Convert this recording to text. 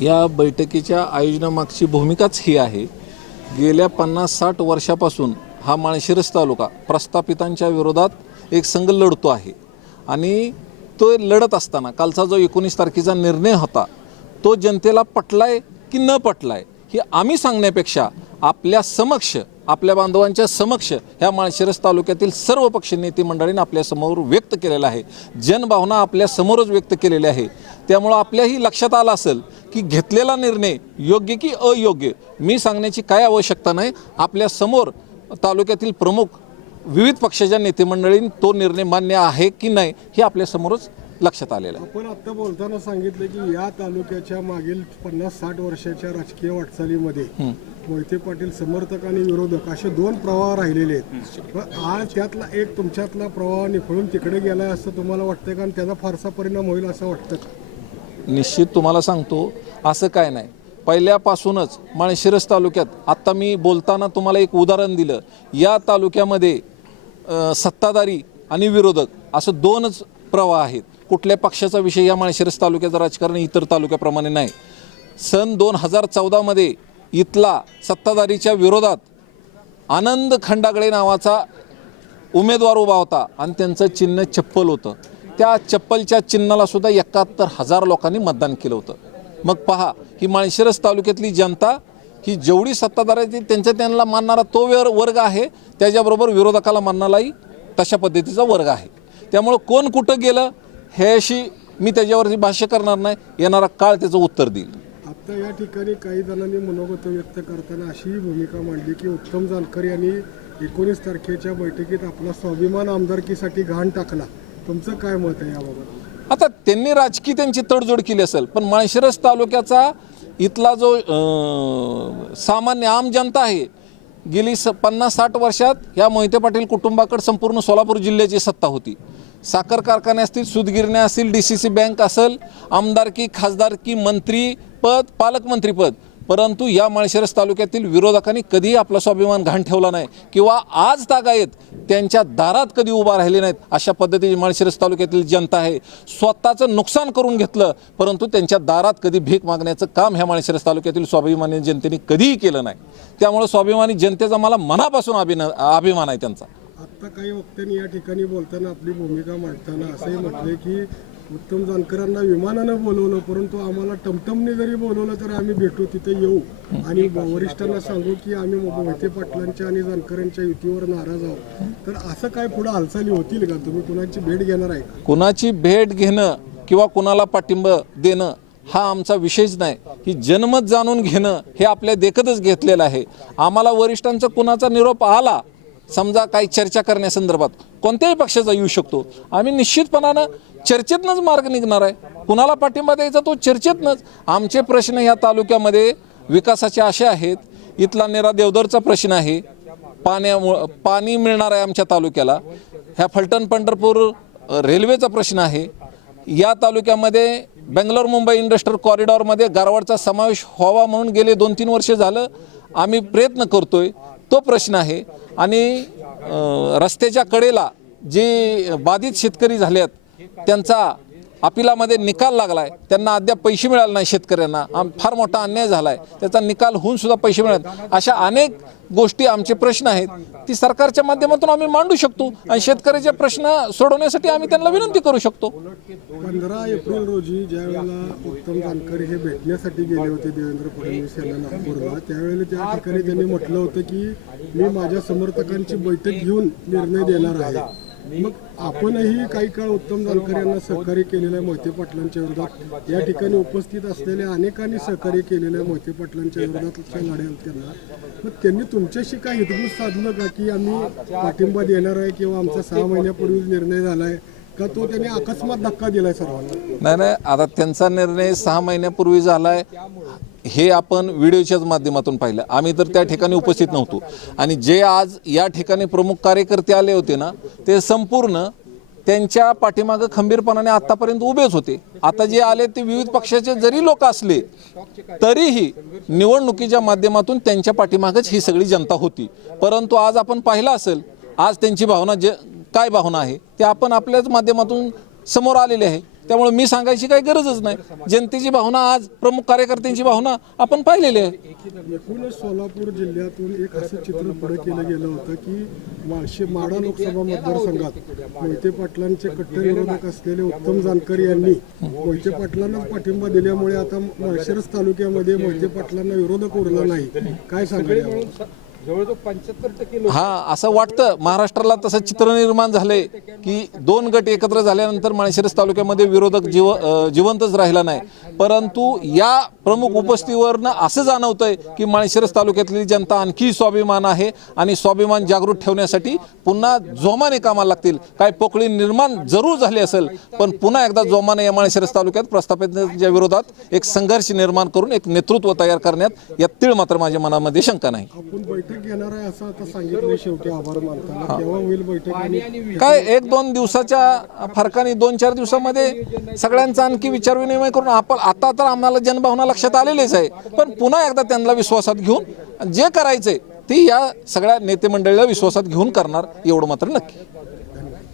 या बैठकीच्या आयोजनामागची भूमिकाच ही आहे. गेल्या पन्नास साठ वर्षापासून हा माळशिरस तालुका प्रस्थापितांच्या विरोधात एक संघ लढतो आहे. आणि तो लढत असताना कालचा जो एकोणीस तारखेचा निर्णय होता तो जनतेला पटलाय की न पटलाय हे आम्ही सांगण्यापेक्षा आपल्या समक्ष आपल्या बांधवांच्या समक्ष ह्या माळशिरस तालुक्यातील सर्व पक्ष नेते मंडळींनी आपल्यासमोर व्यक्त केलेला आहे. जनभावना आपल्या समोरच व्यक्त केलेली आहे. त्यामुळं आपल्याही लक्षात आलं असेल की घेतलेला निर्णय योग्य की अयोग्य मी सांगण्याची काय आवश्यकता नाही. आपल्यासमोर तालुक्यातील प्रमुख विविध पक्षाच्या नेतेमंडळींनी तो निर्णय मान्य आहे की नाही हे आपल्यासमोरच लक्षात आलेलं आहे. आपण आता बोलताना सांगितलं की या तालुक्याच्या मागील पन्नास साठ वर्षाच्या राजकीय वाटचालीमध्ये मोहिते पाटील समर्थक आणि विरोधक असे दोन प्रवाह राहिलेले आहेत. आज त्यातला एक तुमच्यातला प्रवाह निखळून तिकडे गेलाय असं तुम्हाला वाटतंय का? आणि त्याचा फारसा परिणाम होईल असं वाटतं का? निश्चित तुम्हाला सांगतो असं काय नाही. पहिल्यापासूनच माळशिरस तालुक्यात आत्ता मी बोलताना तुम्हाला एक उदाहरण दिलं. या तालुक्यामध्ये सत्ताधारी आणि विरोधक असं दोनच प्रवाह आहेत. कुठल्या पक्षाचा विषय या माळशिरस तालुक्याचं राजकारण इतर तालुक्याप्रमाणे नाही. सन दोन हजार चौदामध्ये इथला सत्ताधारीच्या विरोधात आनंद खंडागळे नावाचा उमेदवार उभा होता आणि त्यांचं चिन्ह चप्पल होतं. त्या चप्पलच्या चिन्हाला सुद्धा एकाहत्तर हजार लोकांनी मतदान केलं होतं. मग पहा ही माळशिरस तालुक्यातली जनता ही जेवढी सत्ताधार आहे ती त्यांच्या त्यांना मानणारा तो वेर वर्ग आहे त्याच्याबरोबर विरोधकाला मानणाराही तशा पद्धतीचा वर्ग आहे. त्यामुळं कोण कुठं गेलं? हे अशी मी त्याच्यावरती भाष्य करणार नाही. येणारा काळ त्याचं उत्तर देईल. आता या ठिकाणी काही जणांनी मनोगत व्यक्त करताना अशी भूमिका मांडली की उत्तम जानकर यांनी एकोणीस तारखेच्या बैठकीत आपला स्वाभिमान आमदारकीसाठी घाण टाकला. तुमचं काय मत आहे याबाबत? आता त्यांनी राजकीय त्यांची तडजोड केली असेल पण माळशिरस तालुक्याचा इथला जो सामान्य आम जनता आहे गेली स पन्नास साठ वर्षात या मोहिते पाटील कुटुंबाकडे संपूर्ण सोलापूर जिल्ह्याची सत्ता होती. साखर कारखाने असतील सूतगिरण्या असतील डी सी सी बँक असेल आमदारकी खासदारकी मंत्रीपद पालकमंत्रीपद परंतु या माळशिरस तालुक्यातील विरोधकांनी कधीही आपला स्वाभिमान घाण ठेवला नाही किंवा आज तागायत त्यांच्या दारात कधी उभा राहिले नाहीत अशा पद्धतीची माळशिरस तालुक्यातील जनता आहे. स्वतःचं नुकसान करून घेतलं परंतु त्यांच्या दारात कधी भीक मागण्याचं काम ह्या माळशिरस तालुक्यातील स्वाभिमानी जनतेने कधीही केलं नाही. त्यामुळे स्वाभिमानी जनतेचा मला मनापासून अभिन अभिमान आहे त्यांचा. आत्ता काही वक्त्यांनी या ठिकाणी बोलताना आपली भूमिका मांडताना असंही म्हटले की उत्तम जानकरांना विमानानं बोलवलं परंतु आम्हाला टमटमने जरी बोलवलं तर आम्ही भेटू तिथे येऊ. आणि वरिष्ठांना सांगू की आम्ही मोहिते पाटलांच्या आणि जानकरांच्या युतीवर नाराज आहोत. तर असं काय पुढे हालचाली होतील का? तुम्ही कुणाची भेट घेणार आहे का? कुणाची भेट घेणं किंवा कुणाला पाठिंबा देणं हा आमचा विषयच नाही. ही जनमत जाणून घेणं हे आपल्या देखतच घेतलेलं आहे. आम्हाला वरिष्ठांचा कुणाचा निरोप आला समजा काही चर्चा करण्यासंदर्भात कोणत्याही पक्षाचा येऊ शकतो. आम्ही निश्चितपणानं चर्चेतनंच मार्ग निघणार आहे. कुणाला पाठिंबा द्यायचा तो चर्चेतनंच. आमचे प्रश्न या तालुक्यामध्ये विकासाचे असे आहेत. इथला नेरा देवदरचा प्रश्न आहे. पाण्यामुळं पाणी मिळणार आहे आमच्या तालुक्याला. ह्या फलटण पंढरपूर रेल्वेचा प्रश्न आहे. या तालुक्यामध्ये बेंगलोर मुंबई इंडस्ट्रियल कॉरिडॉरमध्ये गारवाडचा समावेश व्हावा म्हणून गेले दोन तीन वर्ष झालं. आम्ही प्रयत्न करतोय. तो प्रश्न आहे. आणि रस्त्याच्या कडेला जे बाधित शेतकरी झाल्यात त्यांचा अपिलामध्ये निकाल लागलाय. त्यांना अद्याप पैसे मिळाले नाही शेतकऱ्यांना. आम फार मोठा अन्याय झालाय. त्याचा निकाल होऊन सुद्धा पैसे मिळत अशा अनेक गोष्टी आमचे प्रश्न आहेत. ती सरकारच्या माध्यमातून आम्ही मांडू शकतो आणि शेतकऱ्याचे प्रश्न सोडवण्यासाठी आम्ही त्यांना विनंती करू शकतो. पंधरा एप्रिल रोजी ज्या वेळेला उत्तम जानकर हे भेटण्यासाठी गेले होते देवेंद्र फडणवीस यांना नागपूरला त्यावेळेला त्या ठिकाणी त्यांनी म्हटलं होतं की मी माझ्या समर्थकांची बैठक घेऊन निर्णय देणार आहे. मग आपणही काही काळ उत्तम जानकर यांना सहकार्य केलेलं आहे मोहिते पाटलांच्या विरोधात या ठिकाणी उपस्थित असलेल्या अनेकांनी सहकार्य केलेलं आहे मोहिते पाटलांच्या विरोधातच्या लढ्याला त्यांना मग त्यांनी तुमच्याशी काय हितगुज साधलं का? की आम्ही पाठिंबा देणार आहे किंवा आमचा सहा महिन्यापूर्वी निर्णय झालाय? का तो त्यांनी अकस्मात धक्का दिलाय सर्वांना? नाही नाही आता त्यांचा निर्णय सहा महिन्यापूर्वी झालाय. हे आपण व्हिडिओच्याच माध्यमातून पाहिलं. आम्ही तर त्या ठिकाणी उपस्थित नव्हतो. आणि जे आज या ठिकाणी प्रमुख कार्यकर्ते आले होते ना ते संपूर्ण त्यांच्या पाठीमागं खंबीरपणाने आतापर्यंत उभेच होते. आता जे आले ते विविध पक्षाचे जरी लोक असले तरीही निवडणुकीच्या माध्यमातून त्यांच्या पाठीमागच ही सगळी जनता होती. परंतु आज आपण पाहिलं असेल आज त्यांची भावना जे काय भावना आहे? ते आपण आपल्याच माध्यमातून समोर आलेले आहे. त्यामुळे मी सांगायची काही गरजच नाही. जनतेची भावना आज प्रमुख कार्यकर्त्यांची भावना आपण पाहिलेली आहे. एकूणच सोलापूर जिल्ह्यातून एक असं चित्र पुढे केलं गेलं होतं की माळशे माडा लोकसभा मतदारसंघात मोहिते पाटलांचे कट्टर विरोधक असलेले उत्तम जानकर यांनी मोहिते पाटलांनाच पाठिंबा दिल्यामुळे आता माळशिरस तालुक्यामध्ये मोहिते पाटलांना विरोधक उरला नाही. काय सांगायला हा असं वाटतं. महाराष्ट्राला तसं चित्र निर्माण झालंय की दोन गट एकत्र झाल्यानंतर माळशिरस तालुक्यामध्ये विरोधक जीव जिवंतच राहिला नाही. परंतु या प्रमुख उपस्थितीवरनं असं जाणवतंय की माळशिरस तालुक्यातली जनता आणखी स्वाभिमान आहे आणि स्वाभिमान जागृत ठेवण्यासाठी पुन्हा जोमाने कामाला लागतील. काय पोकळी निर्माण जरूर झाली असेल पण पुन्हा एकदा जोमाने या माळशिरस तालुक्यात प्रस्थापितांच्या विरोधात एक संघर्ष निर्माण करून एक नेतृत्व तयार करण्यात या तीळ मात्र माझ्या मनामध्ये शंका नाही. बैठक घेणार आहे असं आता सांगितलं शेवटी आभार मानताना. केव्हा होईल बैठक आणि काय एक दोन दिवसाच्या फरकाने दोन चार दिवसामध्ये सगळ्यांचा आणखी विचार विनिमय करून आपण आता तर आम्हाला जनभावना लक्षात आलेलीच आहे. पण पुन्हा एकदा त्यांना विश्वासात घेऊन जे करायचंय ते या सगळ्या नेते मंडळीला विश्वासात घेऊन करणार एवढं मात्र नक्की.